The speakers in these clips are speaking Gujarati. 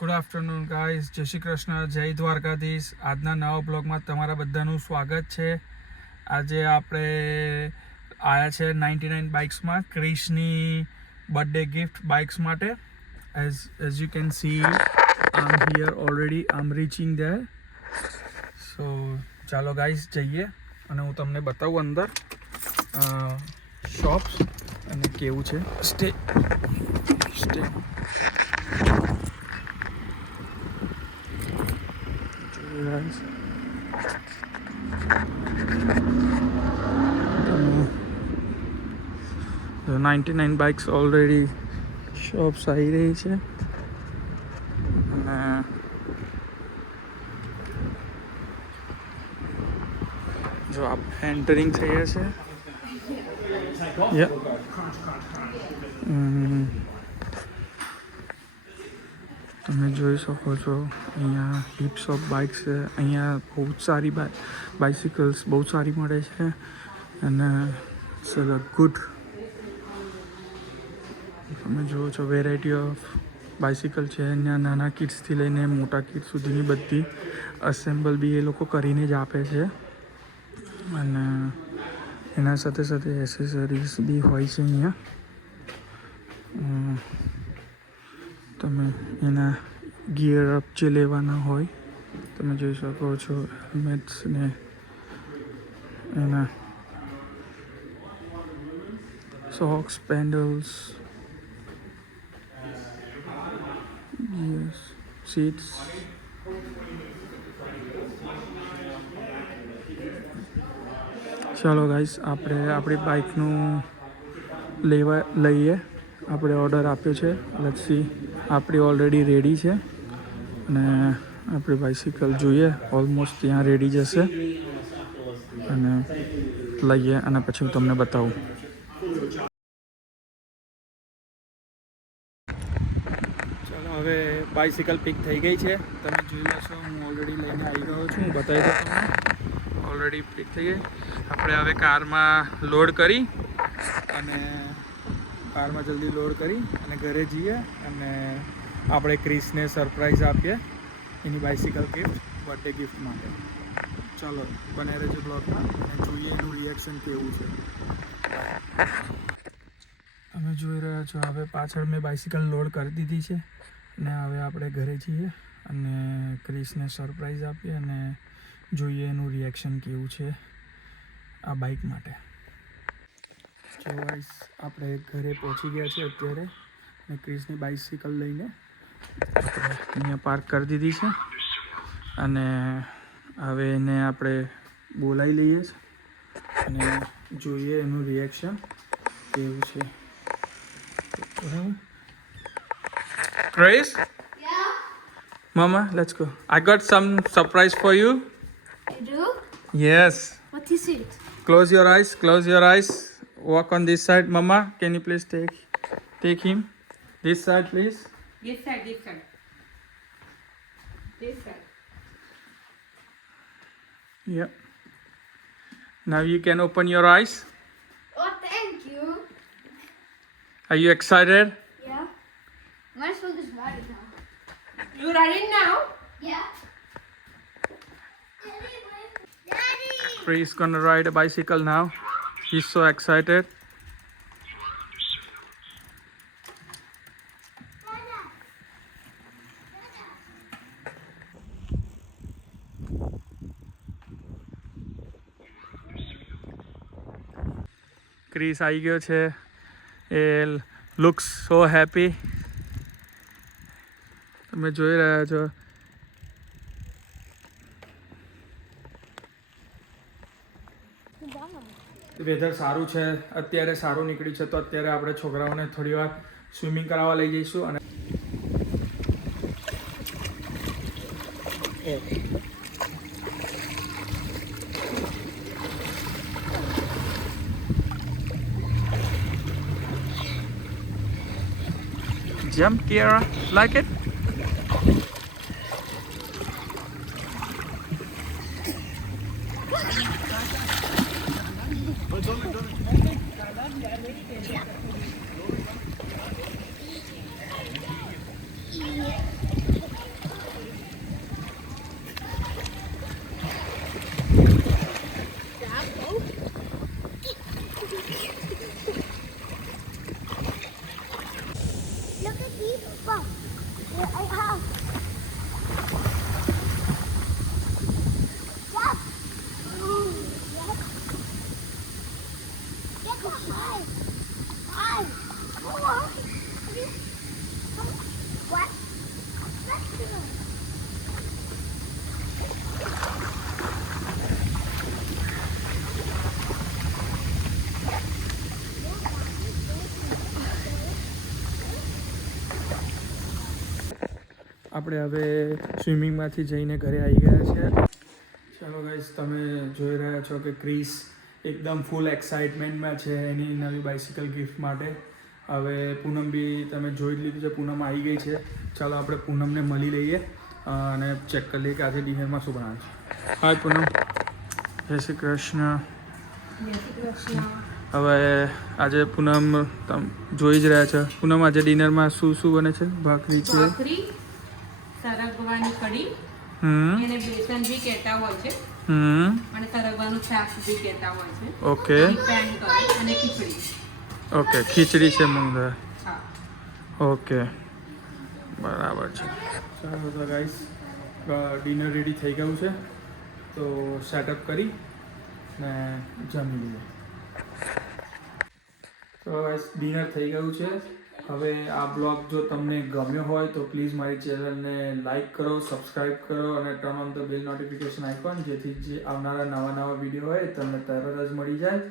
ગુડ આફ્ટરનૂન ગાઈઝ, જય શ્રી કૃષ્ણ, જય દ્વારકાધીશ. આજના નવા બ્લોગમાં તમારા બધાનું સ્વાગત છે. આજે આપણે આવ્યા છે 99 બાઇક્સમાં ક્રિશની બર્થડે ગિફ્ટ બાઇક્સ માટે. As you can see I am here already, I am reaching there. So ચાલો ગાઈઝ જઈએ અને હું તમને બતાવું અંદર શોપ્સ અને કેવું છે. Stay guys. The 99 bikes already shops આવી રહી છે અને જો આપ એન્ટરિંગ થઈએ છે. તમે જોઈ શકો છો અહીંયા હિપ્સ ઓફ બાઇક્સ છે. અહીંયા બહુ જ સારી બાઇસિકલ્સ બહુ સારી મળે છે અને ઇટ્સ અ ગુડ. તમે જુઓ છો વેરાયટી ઓફ બાઇસિકલ છે અહીંયા. નાના કિડ્સથી લઈને મોટા કિડ્સ સુધીની બધી અસેમ્બલ બી એ લોકો કરીને જ આપે છે અને એના સાથે સાથે એસેસરીઝ બી હોય છે અહીંયા. તમે એના ગિયર અપ જે લેવાના હોય તમે જોઈ શકો છો, હેલ્મેટ્સ ને એના સોક્સ, પેન્ડલ્સ, ગિયર્સ, સીટ્સ. ચાલો ગાઈસ, આપણે આપણી બાઇકનું લઈએ. આપણે ઓર્ડર આપ્યો છે. લેટ્સ સી, આપણી ઓલરેડી રેડી છે અને આપણી બાઇસિકલ જોઈએ ઓલમોસ્ટ ત્યાં રેડી જશે અને લઈએ અને પછી હું તમને બતાવું. ચાલો, હવે બાઇસિકલ પિક થઈ ગઈ છે. તમે જોઈ લો છો, હું ઓલરેડી લઈને આવી ગયો છું. હું બતાવી દઉં તમને, ઓલરેડી પિક થઈ ગઈ. આપણે હવે કારમાં લોડ કરી અને કારમાં જલ્દી લોડ કરી અને ઘરે જઈએ અને આપણે ક્રિશને સરપ્રાઈઝ આપીએ એની બાઇસિકલ ગિફ્ટ, બર્થડે ગિફ્ટ માટે. ચાલો બને રહેજો બ્લોગમાં અને જોઈએ એનું રિએક્શન કેવું છે. તમે જોઈ રહ્યા છો, હવે પાછળ મેં બાઇસિકલ લોડ કરી દીધી છે અને હવે આપણે ઘરે જઈએ અને ક્રિશને સરપ્રાઈઝ આપીએ અને જોઈએ એનું રિએક્શન કેવું છે આ બાઇક માટે. તો ગાઈસ, આપણે ઘરે પહોંચી ગયા છે અત્યારે અને ક્રિશની બાઇસિકલ લઈને અહીંયા પાર્ક કરી દીધી છે અને હવે એને આપણે બોલાવી લઈએ અને જોઈએ એનું રિએક્શન કેવું છે. Grace? Yeah? Mama, let's go. I got some surprise for you. You do? Yes. What is it? Close your eyes. Close your eyes. Walk on this side. Mama, can you please take him? This side, please. This side, this side. This side. Yeah. Now you can open your eyes. Oh, thank you. Are you excited? Yeah. My phone is ready now. You ready now? Yeah. Daddy! Chris is gonna ride a bicycle now. He's so excited. Chris આવી ગયો છે. એ લુક્સ સો હેપી. તમે જોઈ રહ્યા છો વેધર સારું છે અત્યારે, સારું નીકળ્યું છે. તો અત્યારે આપણે છોકરાઓને થોડી વાર સ્વિમિંગ કરાવવા લઈ જઈશું અને jump, Kiara, like it? I have. Yes. Yes. Get behind. Hi. Come on. What? Let's do it. આપણે હવે સ્વિમિંગમાંથી જઈને ઘરે આવી ગયા છે. ચાલો ગાઈસ, તમે જોઈ રહ્યા છો કે ક્રિસ એકદમ ફૂલ એક્સાઇટમેન્ટમાં છે એની નવી બાઇસિકલ ગિફ્ટ માટે. હવે પૂનમ બી તમે જોઈ જ લીધું છે, પૂનમ આવી ગઈ છે. ચાલો આપણે પૂનમને મળી લઈએ અને ચેક કરી લઈએ કે આજે ડિનરમાં શું બનાવે છે. હાય પૂનમ, જય શ્રી કૃષ્ણ. હવે આજે પૂનમ તમે જોઈ જ રહ્યા છો. પૂનમ આજે ડિનરમાં શું શું બને છે? ભાખરી છે, ભાખરી, સરગવાની કઢી, એને બેસન બી કહેતા હોય છે અને સરગવાનું શાક બી કહેતા હોય છે. ઓકે ડિપેન્ડ કરે. અને ખીચડી. ઓકે, ખીચડી છે મૂંગ દાળ. હા. ઓકે, બરાબર છે. ચાલો તો ગાઈસ, ડિનર રેડી થઈ ગયું છે, તો સેટઅપ કરી ને જમી લઈએ. તો ગાઈસ, ડિનર થઈ ગયું છે. હવે આ બ્લોગ જો તમને ગમ્યો હોય તો પ્લીઝ મારી ચેનલને લાઇક કરો, સબસ્ક્રાઈબ કરો અને turn on the bell notification icon, જેથી જે આવનારા નવા વિડીયો હોય તમને તરત જ મળી જાય.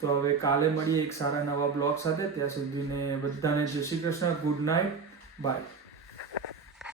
તો હવે કાલે મળીએ એક સારા નવા બ્લોગ સાથે. ત્યાં સુધીને બધાને જય Shri Krishna, good night, by.